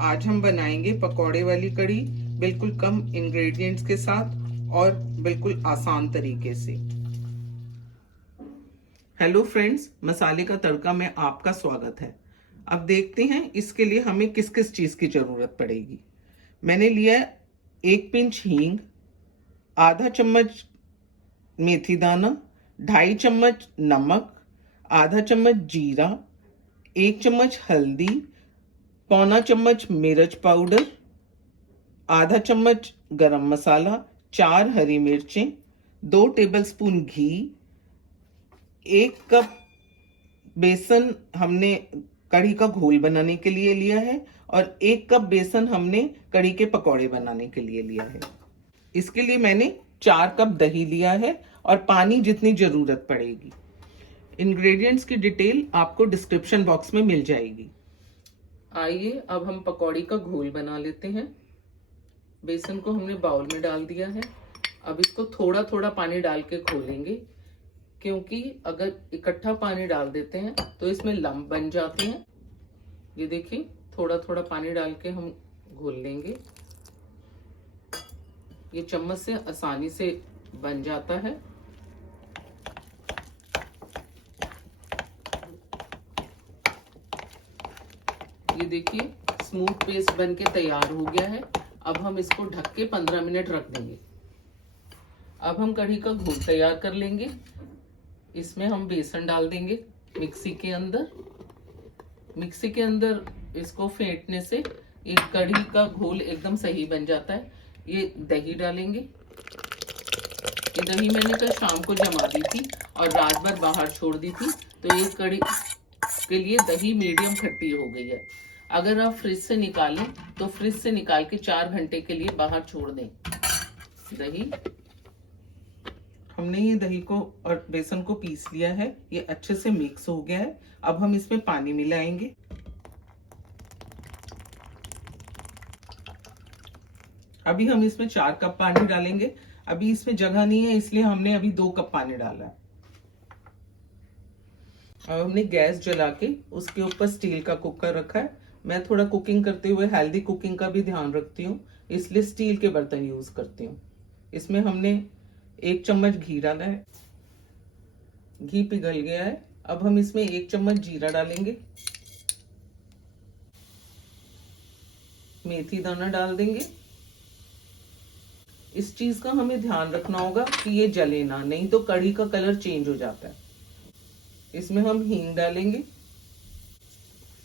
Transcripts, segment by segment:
आज हम बनाएंगे पकौड़े वाली कढ़ी, बिल्कुल कम इंग्रेडिएंट्स के साथ और बिल्कुल आसान तरीके से। हेलो फ्रेंड्स, मसाले का तड़का में आपका स्वागत है। अब देखते हैं इसके लिए हमें किस किस चीज़ की ज़रूरत पड़ेगी। मैंने लिया 1 पिंच हींग, आधा चम्मच मेथी दाना, 2.5 चम्मच नमक, आधा चम्मच जीरा, 1 चम्मच हल्दी, पौना चम्मच मिर्च पाउडर, आधा चम्मच गरम मसाला, 4 हरी मिर्चें, 2 टेबलस्पून घी, 1 कप बेसन हमने कढ़ी का घोल बनाने के लिए लिया है और 1 कप बेसन हमने कढ़ी के पकौड़े बनाने के लिए लिया है। इसके लिए मैंने 4 कप दही लिया है और पानी जितनी जरूरत पड़ेगी। इंग्रेडिएंट्स की डिटेल आपको डिस्क्रिप्शन बॉक्स में मिल जाएगी। आइए अब हम पकौड़ी का घोल बना लेते हैं। बेसन को हमने बाउल में डाल दिया है। अब इसको थोड़ा थोड़ा पानी डाल के घोलेंगे, क्योंकि अगर इकट्ठा पानी डाल देते हैं तो इसमें लम्ब बन जाते हैं। ये देखिए, थोड़ा थोड़ा पानी डाल के हम घोल लेंगे। ये चम्मच से आसानी से बन जाता है। ये देखिए, स्मूथ पेस्ट बन के तैयार हो गया है। अब हम इसको ढक के 15 मिनट रख देंगे। अब हम कढ़ी का घोल तैयार कर लेंगे। इसमें हम बेसन डाल देंगे मिक्सी के अंदर। मिक्सी के अंदर इसको फेंटने से ये कढ़ी का घोल एकदम सही बन जाता है। ये दही डालेंगे। ये दही मैंने कल शाम को जमा दी थी और रात भर बाहर छोड़ दी थी, तो ये कढ़ी के लिए दही मीडियम खट्टी हो गई है। अगर आप फ्रिज से निकालें तो फ्रिज से निकाल के 4 घंटे के लिए बाहर छोड़ दें। दही हमने ये दही को और बेसन को पीस लिया है। ये अच्छे से मिक्स हो गया है। अब हम इसमें पानी मिलाएंगे। अभी हम इसमें 4 कप पानी डालेंगे। अभी इसमें जगह नहीं है, इसलिए हमने अभी 2 कप पानी डाला है। अब हमने गैस जला के उसके ऊपर स्टील का कुकर रखा है। मैं थोड़ा कुकिंग करते हुए हेल्दी कुकिंग का भी ध्यान रखती हूँ, इसलिए स्टील के बर्तन यूज करती हूँ। इसमें हमने 1 चम्मच घी डाला है। घी पिघल गया है। अब हम इसमें 1 चम्मच जीरा डालेंगे। मेथी दाना डाल देंगे। इस चीज का हमें ध्यान रखना होगा कि ये जले ना, नहीं तो कढ़ी का कलर चेंज हो जाता है। इसमें हम हींग डालेंगे।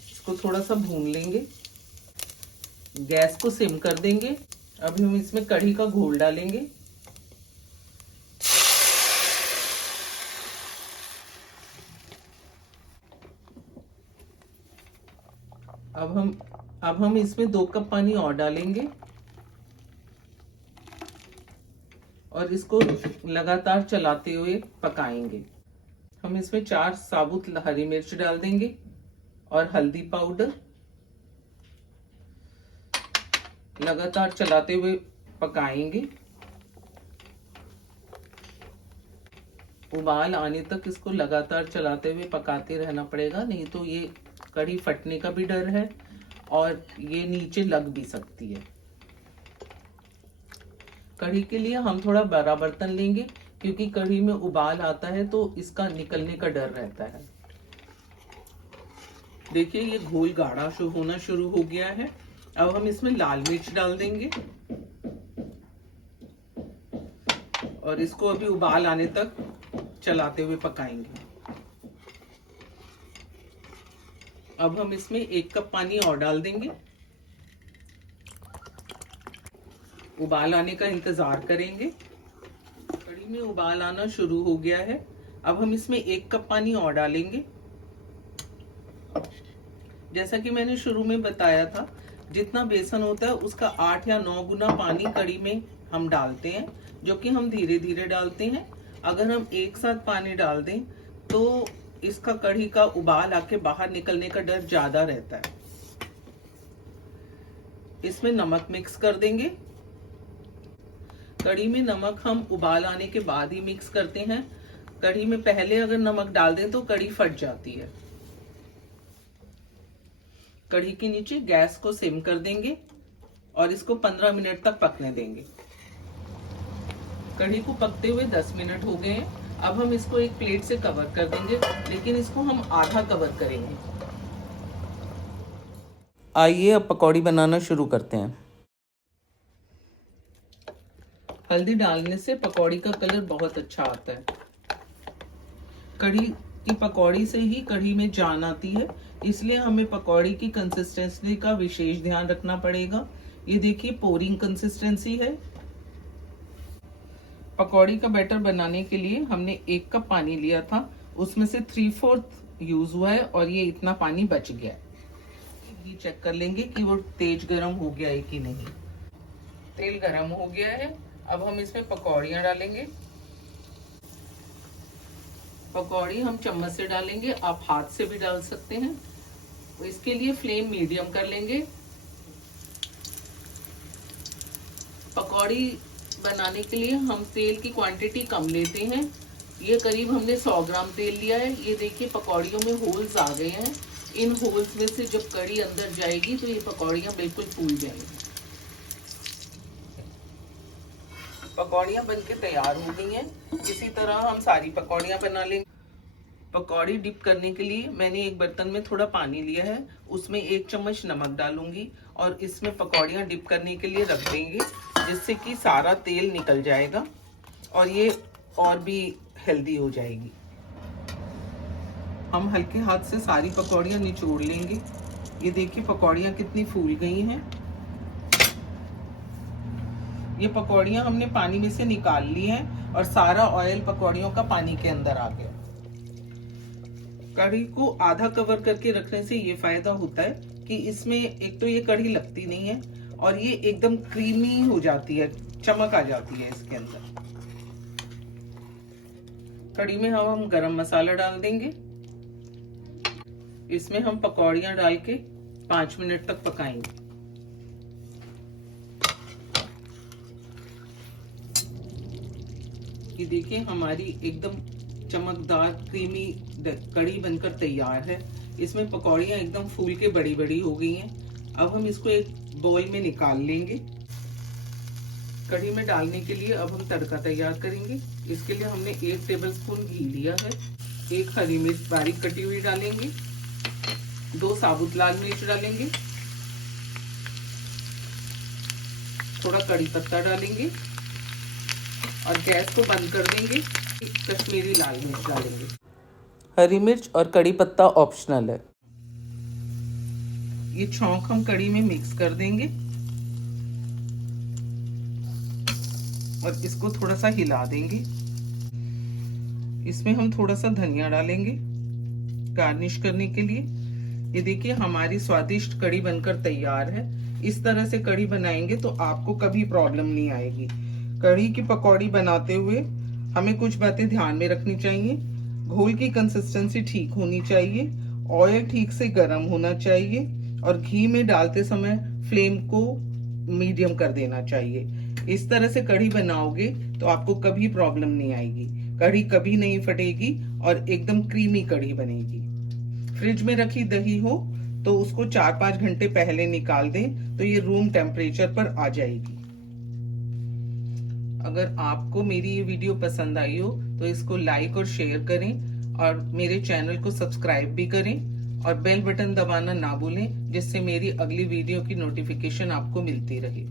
इसको थोड़ा सा भून लेंगे। गैस को सिम कर देंगे। अभी हम इसमें कढ़ी का घोल डालेंगे। अब हम इसमें 2 कप पानी और डालेंगे और इसको लगातार चलाते हुए पकाएंगे। हम इसमें 4 साबुत हरी मिर्च डाल देंगे और हल्दी पाउडर। लगातार चलाते हुए पकाएंगे। उबाल आने तक इसको लगातार चलाते हुए पकाते रहना पड़ेगा, नहीं तो ये कढ़ी फटने का भी डर है और ये नीचे लग भी सकती है। कढ़ी के लिए हम थोड़ा बड़ा बर्तन लेंगे, क्योंकि कढ़ी में उबाल आता है तो इसका निकलने का डर रहता है। देखिए, ये घोल गाढ़ा होना शुरू हो गया है। अब हम इसमें लाल मिर्च डाल देंगे और इसको अभी उबाल आने तक चलाते हुए पकाएंगे। अब हम इसमें 1 कप पानी और डाल देंगे। उबाल आने का इंतजार करेंगे। कढ़ी में उबाल आना शुरू हो गया है। अब हम इसमें 1 कप पानी और डालेंगे। जैसा कि मैंने शुरू में बताया था, जितना बेसन होता है उसका 8 या 9 गुना पानी कढ़ी में हम डालते हैं, जो कि हम धीरे धीरे डालते हैं। अगर हम एक साथ पानी डाल दें तो इसका कढ़ी का उबाल आके बाहर निकलने का डर ज्यादा रहता है। इसमें नमक मिक्स कर देंगे। कढ़ी में नमक हम उबाल आने के बाद ही मिक्स करते हैं। कढ़ी में पहले अगर नमक डाल दें तो कढ़ी फट जाती है। कढ़ी के नीचे गैस को सिम कर देंगे और इसको 15 मिनट तक पकने देंगे। कढ़ी को पकते हुए 10 मिनट हो गए हैं। अब हम इसको एक प्लेट से कवर कर देंगे, लेकिन इसको हम आधा कवर करेंगे। आइए अब पकौड़ी बनाना शुरू करते हैं। हल्दी डालने से पकौड़ी का कलर बहुत अच्छा आता है। कढ़ी की पकौड़ी से ही कढ़ी में जान आती है, इसलिए हमें पकौड़ी की कंसिस्टेंसी का विशेष ध्यान रखना पड़ेगा। ये देखिए पोरिंग कंसिस्टेंसी है। पकौड़ी का बैटर बनाने के लिए हमने 1 कप पानी लिया था, उसमें से 3/4 यूज हुआ है और ये इतना पानी बच गया है। घी चेक कर लेंगे कि वो तेज गरम हो गया है कि नहीं। तेल गरम हो गया है। अब हम इसमें पकौड़ियाँ डालेंगे। पकौड़ी हम चम्मच से डालेंगे, आप हाथ से भी डाल सकते हैं। तो इसके लिए फ्लेम मीडियम कर लेंगे। पकौड़ी बनाने के लिए हम तेल की क्वांटिटी कम लेते हैं। ये करीब हमने 100 ग्राम तेल लिया है। ये देखिए पकौड़ियों में होल्स आ गए हैं। इन होल्स में से जब कढ़ी अंदर जाएगी तो ये पकौड़ियाँ बिल्कुल फूल जाएंगी। पकौड़ियाँ बनके तैयार हो गई हैं। इसी तरह हम सारी पकौड़ियाँ बना लेंगे। पकौड़ी डिप करने के लिए मैंने एक बर्तन में थोड़ा पानी लिया है, उसमें 1 चम्मच नमक डालूंगी और इसमें पकौड़ियाँ डिप करने के लिए रख देंगे, जिससे कि सारा तेल निकल जाएगा और ये और भी हेल्दी हो जाएगी। हम हल्के हाथ से सारी पकौड़ियाँ निचोड़ लेंगे। ये देखिए पकौड़ियाँ कितनी फूल गई हैं। ये पकौड़ियाँ हमने पानी में से निकाल ली हैं और सारा ऑयल पकौड़ियों का पानी के अंदर आ गया। कढ़ी को आधा कवर करके रखने से ये फायदा होता है कि इसमें एक तो ये कढ़ी लगती नहीं है और ये एकदम क्रीमी हो जाती है, चमक आ जाती है इसके अंदर। कढ़ी में हम गरम मसाला डाल देंगे। इसमें हम पकौड़ियाँ डाल के 5 मिनट तक पकाएंगे। ये देखिए हमारी एकदम चमकदार क्रीमी कढ़ी बनकर तैयार है। इसमें पकौड़ियाँ एकदम फूल के बड़ी बड़ी हो गई हैं। अब हम इसको एक बाउल में निकाल लेंगे। कढ़ी में डालने के लिए अब हम तड़का तैयार करेंगे। इसके लिए हमने 1 टेबलस्पून घी लिया है। 1 हरी मिर्च बारीक कटी हुई डालेंगे। 2 साबुत लाल मिर्च डालेंगे। थोड़ा कड़ी पत्ता डालेंगे और गैस को बंद कर देंगे। कश्मीरी लाल मिर्च डालेंगे। हरी मिर्च और कड़ी पत्ता ऑप्शनल है। ये छौंक हम कड़ी में मिक्स कर देंगे और इसको थोड़ा सा हिला देंगे। इसमें हम थोड़ा सा धनिया डालेंगे गार्निश करने के लिए। ये देखिए हमारी स्वादिष्ट कड़ी बनकर तैयार है। इस तरह से कड़ी बनाएंगे तो आपको कभी प्रॉब्लम नहीं आएगी। कड़ी की पकौड़ी बनाते हुए हमें कुछ बातें ध्यान में रखनी चाहिए। घोल की कंसिस्टेंसी ठीक होनी चाहिए, ऑयल ठीक से गर्म होना चाहिए और घी में डालते समय फ्लेम को मीडियम कर देना चाहिए। इस तरह से कढ़ी बनाओगे तो आपको कभी प्रॉब्लम नहीं आएगी। कढ़ी कभी नहीं फटेगी और एकदम क्रीमी कढ़ी बनेगी। फ्रिज में रखी दही हो तो उसको 4-5 घंटे पहले निकाल दें तो ये रूम टेम्परेचर पर आ जाएगी। अगर आपको मेरी ये वीडियो पसंद आई हो तो इसको लाइक और शेयर करें और मेरे चैनल को सब्सक्राइब भी करें और बेल बटन दबाना ना भूलें, जिससे मेरी अगली वीडियो की नोटिफिकेशन आपको मिलती रहे।